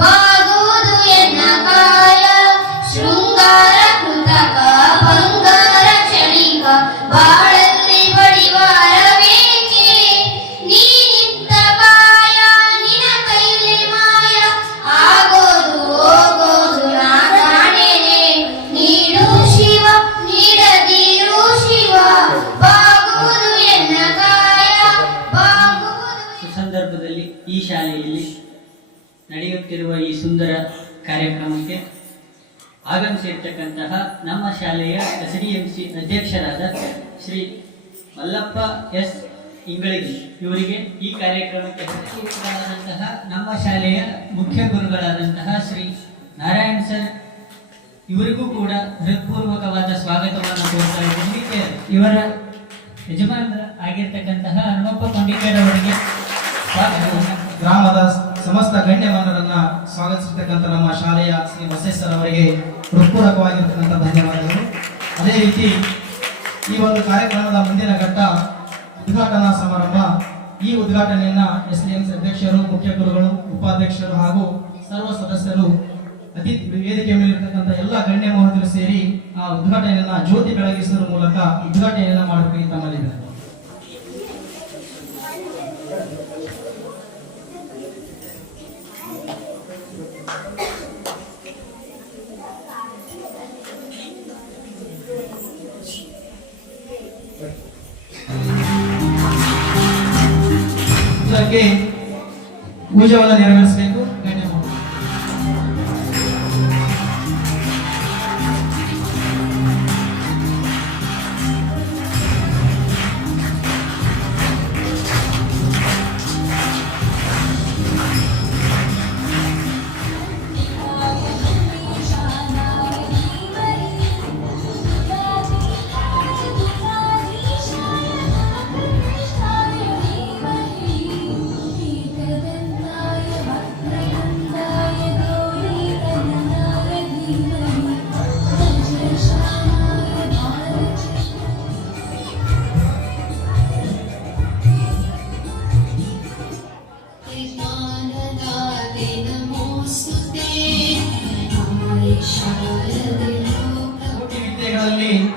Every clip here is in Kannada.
ಬಾಗುವುದು ಎನ್ನ ಕಾಯ ಶೃಂಗಾರ ಕೃತಕ ಬಂಗಾರ ಕ್ಷಣಿಕ ಬಾಳಲ್ಲಿ ಬಡಿವಾರವೇಕೆ ನೀನಿದ್ದ ಕಾಯ ನಿನ ಕೈಲಿ ಮಾಯ ಆಗೋದು ಹೋಗೋದು ನಾ ಕಾಣೆನೆ ನೀಡು ಶಿವ ನೀಡದಿರು ಶಿವ ಬಾಗುವುದು ಎನ್ನ ಕಾಯ ಬಾಗುವುದು. ಸಂದರ್ಭದಲ್ಲಿ ಈ ಶಾಲೆಯಲ್ಲಿ ನಡೆಯುತ್ತಿರುವ ಈ ಸುಂದರ ಕಾರ್ಯಕ್ರಮಕ್ಕೆ ಆಗಮಿಸಿರ್ತಕ್ಕಂತಹ ನಮ್ಮ ಶಾಲೆಯ SDMC ಅಧ್ಯಕ್ಷರಾದ ಶ್ರೀ ಮಲ್ಲಪ್ಪ ಎಸ್ ಇಂಗಳಗಿ ಇವರಿಗೆ, ಈ ಕಾರ್ಯಕ್ರಮಕ್ಕೆ ಅತಿಥಿಗಳಾದಂತಹ ನಮ್ಮ ಶಾಲೆಯ ಮುಖ್ಯ ಗುರುಗಳಾದಂತಹ ಶ್ರೀ ನಾರಾಯಣ್ ಸರ್ ಇವರಿಗೂ ಕೂಡ ಹೃತ್ಪೂರ್ವಕವಾದ ಸ್ವಾಗತವನ್ನು ಕೋರ್ತಾ ಇದ್ದೇನೆ. ಇವರ ಯಜಮಾನರ ಆಗಿರ್ತಕ್ಕಂತಹ ಹನುಮಪ್ಪ ಕೊಂಡಿಕರ್ ಅವರಿಗೆ ಸ್ವಾಗತವನ್ನು. ಗ್ರಾಮದ ಸಮಸ್ತ ಗಣ್ಯಮಾನರನ್ನ ಸ್ವಾಗತಿಸತಕ್ಕಂಥ ನಮ್ಮ ಶಾಲೆಯ ಶ್ರೀ ಬಸವೇಶ್ವರ ಅವರಿಗೆ ಹೃತ್ಪೂರ್ವಕವಾಗಿರ್ತಕ್ಕಂಥ ಧನ್ಯವಾದಗಳು. ಅದೇ ರೀತಿ ಈ ಒಂದು ಕಾರ್ಯಕ್ರಮದ ಮುಂದಿನ ಘಟ್ಟ ಉದ್ಘಾಟನಾ ಸಮಾರಂಭ. ಈ ಉದ್ಘಾಟನೆಯನ್ನ SDMC ಅಧ್ಯಕ್ಷರು, ಮುಖ್ಯ ಗುರುಗಳು, ಉಪಾಧ್ಯಕ್ಷರು ಹಾಗೂ ಸರ್ವ ಸದಸ್ಯರು, ವೇದಿಕೆ ಮೇಲಿರ್ತಕ್ಕಂಥ ಎಲ್ಲ ಗಣ್ಯ ಮಹೋದಯರು ಸೇರಿ ಆ ಉದ್ಘಾಟನೆಯನ್ನ ಜ್ಯೋತಿ ಬೆಳಗಿಸುವ ಮೂಲಕ ಉದ್ಘಾಟನೆಯನ್ನ ಮಾಡಬೇಕು ತಮ್ಮಲ್ಲಿದೆ. ಇದಕ್ಕೆ ಪೂಜೆಯನ್ನು ನೆರವೇರಿಸಬೇಕು.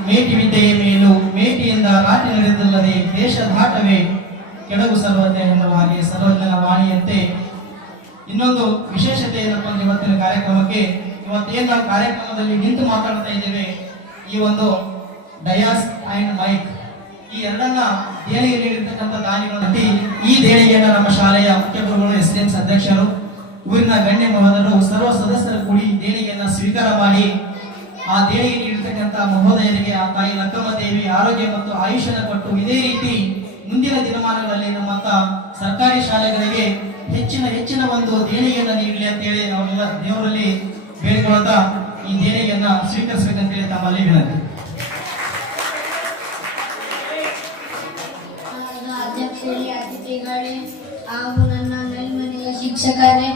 ಮೇಟಿ ವಿದ್ಯೆಯ ಮೇಲು ಮೇಟಿಯಿಂದ ರಾಟಿ ನಡೆದಲ್ಲದೆ ದೇಶದಾಟವೇ ಕೆಳಗು ಸರ್ವಜ್ಞ ಎನ್ನುವ ಹಾಗೆ ಸರ್ವಜ್ಞನ ವಾಣಿಯಂತೆ ಇನ್ನೊಂದು ವಿಶೇಷತೆ ಏನಪ್ಪ ಅಂದ್ರೆ ಇವತ್ತಿನ ಕಾರ್ಯಕ್ರಮಕ್ಕೆ ಇವತ್ತೇನು ನಾವು ಕಾರ್ಯಕ್ರಮದಲ್ಲಿ ನಿಂತು ಮಾತಾಡ್ತಾ ಇದ್ದೇವೆ, ಈ ಒಂದು ಡಯಾಸ್ ಅಂಡ್ ಮೈಕ್ ಈ ಎರಡನ್ನ ದೇಣಿಗೆ ನೀಡಿರ್ತಕ್ಕಂಥ ದಾನಿಗಳು. ಈ ದೇಣಿಗೆಯನ್ನು ನಮ್ಮ ಶಾಲೆಯ ಮುಖ್ಯ ಗುರುಗಳು, SDMC ಅಧ್ಯಕ್ಷರು, ಊರಿನ ಗಣ್ಯ ಮಹೋದಯರು, ಸರ್ವ ಸದಸ್ಯರು ಕೂಡಿ ದೇಣಿಗೆಯನ್ನ ಸ್ವೀಕಾರ ಮಾಡಿ ಆ ದೇಣಿಗೆ ನೀಡಿರ್ತಕ್ಕಂಥ ಮಹೋದಯರಿಗೆ ಆ ತಾಯಿ ಲಕ್ಕಮ್ಮ ದೇವಿ ಆರೋಗ್ಯ ಮತ್ತು ಆಯುಷ್ಯನ ಕೊಟ್ಟು ಇದೇ ರೀತಿ ಮುಂದಿನ ದಿನಮಾನಗಳಲ್ಲಿ ನಮ್ಮಂತ ಸರ್ಕಾರಿ ಶಾಲೆಗಳಿಗೆ ಹೆಚ್ಚಿನ ಒಂದು ದೇಣಿಗೆಯನ್ನ ನೀಡಲಿ ಅಂತ ಹೇಳಿ ನಾವೆಲ್ಲ ದೇವರಲ್ಲಿ ಬೇಡಿಕೊಳ್ಳುತ್ತಾ ಈ ದೇಣಿಗೆಯನ್ನ ಸ್ವೀಕರಿಸಬೇಕಂತೇಳಿ ತಮ್ಮಲ್ಲಿ ವಿನಂತಿ. ಅಧ್ಯಕ್ಷರೇ, ಅತಿಥಿಗಳೇ ಹಾಗೂ ನನ್ನ ಮೇಲ್ಮನೆಯ ಶಿಕ್ಷಕರೇ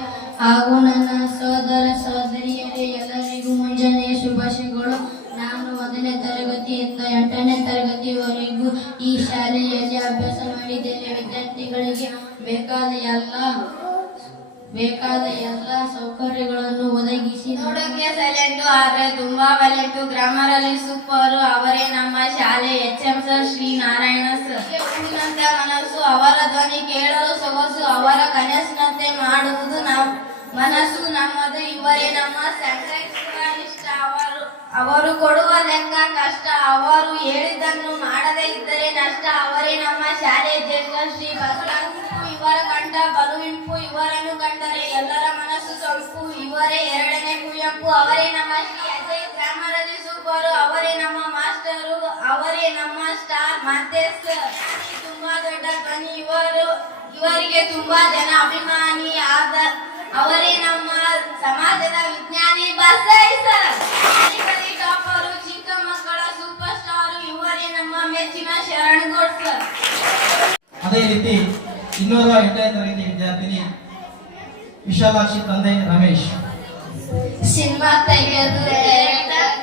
ಹಾಗೂ ನನ್ನ ಸಹೋದರ ಸಹೋದರಿಯರೇ, ಎಲ್ಲರಿಗೂ ಮುಂಜಾನೆಯ ಶುಭಾಶಯಗಳು. ನಾನು 1ನೇ ತರಗತಿಯಿಂದ 8ನೇ ತರಗತಿವರೆಗೂ ಈ ಶಾಲೆಯಲ್ಲಿ ಅಭ್ಯಾಸ ಮಾಡಿದ್ದೇನೆ. ವಿದ್ಯಾರ್ಥಿಗಳಿಗೆ ಬೇಕಾದ ಎಲ್ಲ ಸೌಕರ್ಯಗಳನ್ನು ಒದಗಿಸಿ ನೋಡೋಕೆ ಸೈಲೆಂಟು ಆದ್ರೆ ತುಂಬಾ ವೈಲೆಂಟು, ಗ್ರಾಮರ್ ಅಲ್ಲಿ ಸೂಪರು. ಅವರೇ ನಮ್ಮ ಶಾಲೆ HM sir Shri Narayana sir. ಊರಿನಂತೆ ಮನಸ್ಸು, ಅವರ ಧ್ವನಿ ಕೇಳಲು ಸೊಗಸು, ಅವರ ಕನಸಿನಂತೆ ಮಾಡುವುದು ಮನಸ್ಸು ನಮ್ಮದು. ಇವರೇ ನಮ್ಮ ಸಂಘನಿಷ್ಠ, ಅವರು ಕೊಡುವ ಲೆಕ್ಕ ಕಷ್ಟ, ಅವರು ಹೇಳಿದ್ದನ್ನು ಮಾಡದೇ ಇದ್ದರೆ ನಷ್ಟ. ಅವರೇ ನಮ್ಮ ಶಾಲೆ ಅಧ್ಯಕ್ಷ ಶ್ರೀ ಬಸವರಾಜ್. ಇವರ ಕಂಠ ಬಲುವಿಂಪು, ಇವರನ್ನು ಕಂಡರೆ ಎಲ್ಲರ ಮನಸ್ಸು ಸೊಂಪು. ಇವರೇ 2ನೇ ಕುವೆಂಪು. ಅವರೇ ನಮ್ಮ ಶ್ರೀ ಅಜಯ್, ಗ್ರಾಮರಲ್ಲಿ ಸೂಪರು. ಅವರೇ ನಮ್ಮ ಮಾಸ್ಟರು, ಅವರೇ ನಮ್ಮ ಸ್ಟಾರ್ ಮಾತೇಸ್. ತುಂಬಾ ದೊಡ್ಡ ಧ್ವನಿ ಇವರಿಗೆ ತುಂಬಾ ಜನ ಅಭಿಮಾನಿ ಆದ. ಅವರೇ ನಮ್ಮ ಸಮಾಜದ ವಿಜ್ಞಾನಿ ಬಸಯ್ಯ ಸರ್. ಟಾಪರು, ಚಿಕ್ಕ ಮಕ್ಕಳ ಸೂಪರ್ ಸ್ಟಾರು. ಇವರೇ ನಮ್ಮ ಮೆಚ್ಚಿನ ಶರಣಗೌಡ್ ಸರ್. ಅದೇ ರೀತಿ 208ನೇ ತರಗತಿ ವಿದ್ಯಾರ್ಥಿನಿ ವಿಶಾಲಾಕ್ಷಿ ತಂದೆ ರಮೇಶ್. ಸಿನಿಮಾ ತೆಗೆದು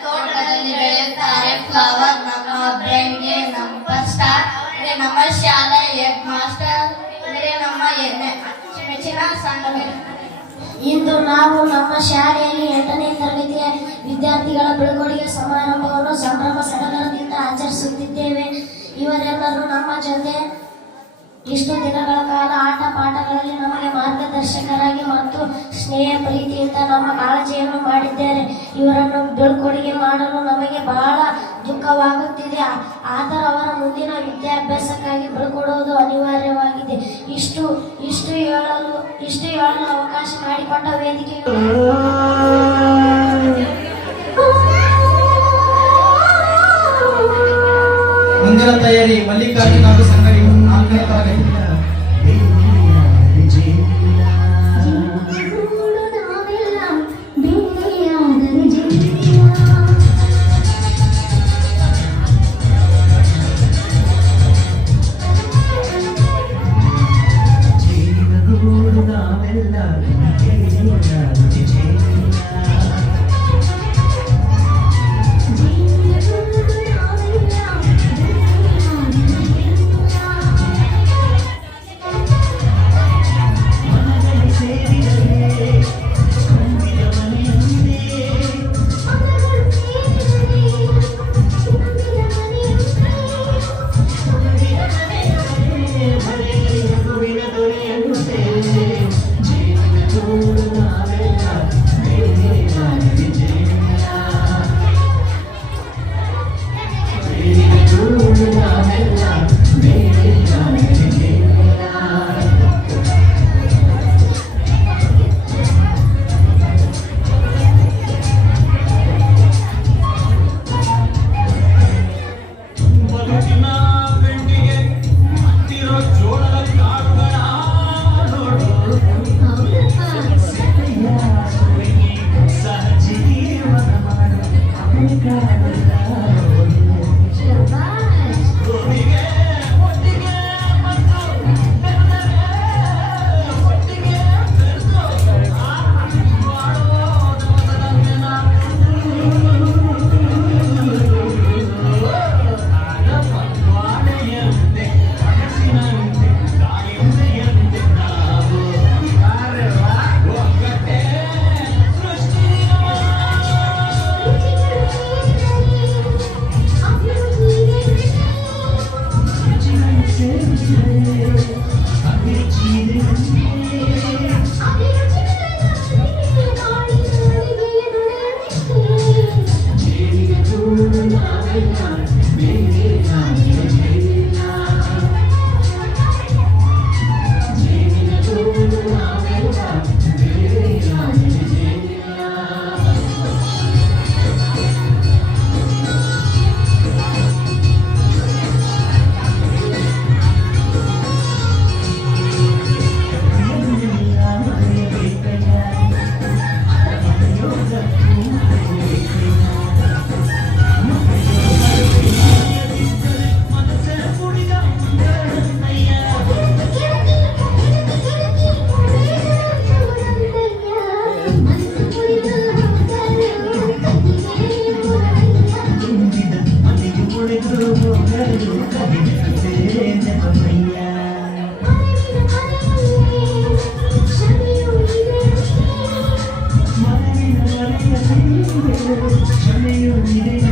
ತೋಟದಲ್ಲಿ ಬೆಳೆಯುತ್ತಾರೆ ಫ್ಲವರ್. ನಮ್ಮ ಬ್ರೈನ್ಗೆ ನಮ್ಮ ಸ್ಟಾರ್. ನಮ್ಮ ಶಾಲೆ ಹೆಡ್ ಮಾಸ್ಟರ್. ನಮ್ಮ ಮೆಚ್ಚಿನ ಇಂದು ನಾವು ನಮ್ಮ ಶಾಲೆಯಲ್ಲಿ 8ನೇ ತರಗತಿಯ ವಿದ್ಯಾರ್ಥಿಗಳ ಬೀಳ್ಕೊಡುಗೆ ಸಮಾರಂಭವನ್ನು ಸಂಭ್ರಮ ಸಡಗರದಿಂದ ಆಚರಿಸುತ್ತಿದ್ದೇವೆ. ಇವರೆಲ್ಲರೂ ನಮ್ಮ ಜೊತೆ ಇಷ್ಟು ದಿನಗಳ ಕಾಲ ಆಟ ಪಾಠಗಳಲ್ಲಿ ನಮಗೆ ಮಾರ್ಗದರ್ಶಕರಾಗಿ ಮತ್ತು ಸ್ನೇಹ ಪ್ರೀತಿಯಿಂದ ನಮ್ಮ ಕಾಳಜಿಯನ್ನು ಮಾಡಿದ್ದಾರೆ. ಇವರನ್ನು ಬೀಳ್ಕೊಡುಗೆ ಮಾಡಲು ನಮಗೆ ಬಹಳ ದುಃಖವಾಗುತ್ತಿದೆ. ಆದರೆ ಅವರ ಮುಂದಿನ ವಿದ್ಯಾಭ್ಯಾಸಕ್ಕಾಗಿ ಬೀಳ್ಕೊಡುವುದು ಅನಿವಾರ್ಯವಾಗಿದೆ. ಇಷ್ಟು ಹೇಳಲು ಅವಕಾಶ ಮಾಡಿಕೊಟ್ಟ ವೇದಿಕೆ ಮುಂದಿನ ತಯಾರಿ ಮಲ್ಲಿಕಾರ್ಜುನ ಹಾಗೂ ಸಂಗಡಿ 4ನೇ ತರಗತಿ. Shall you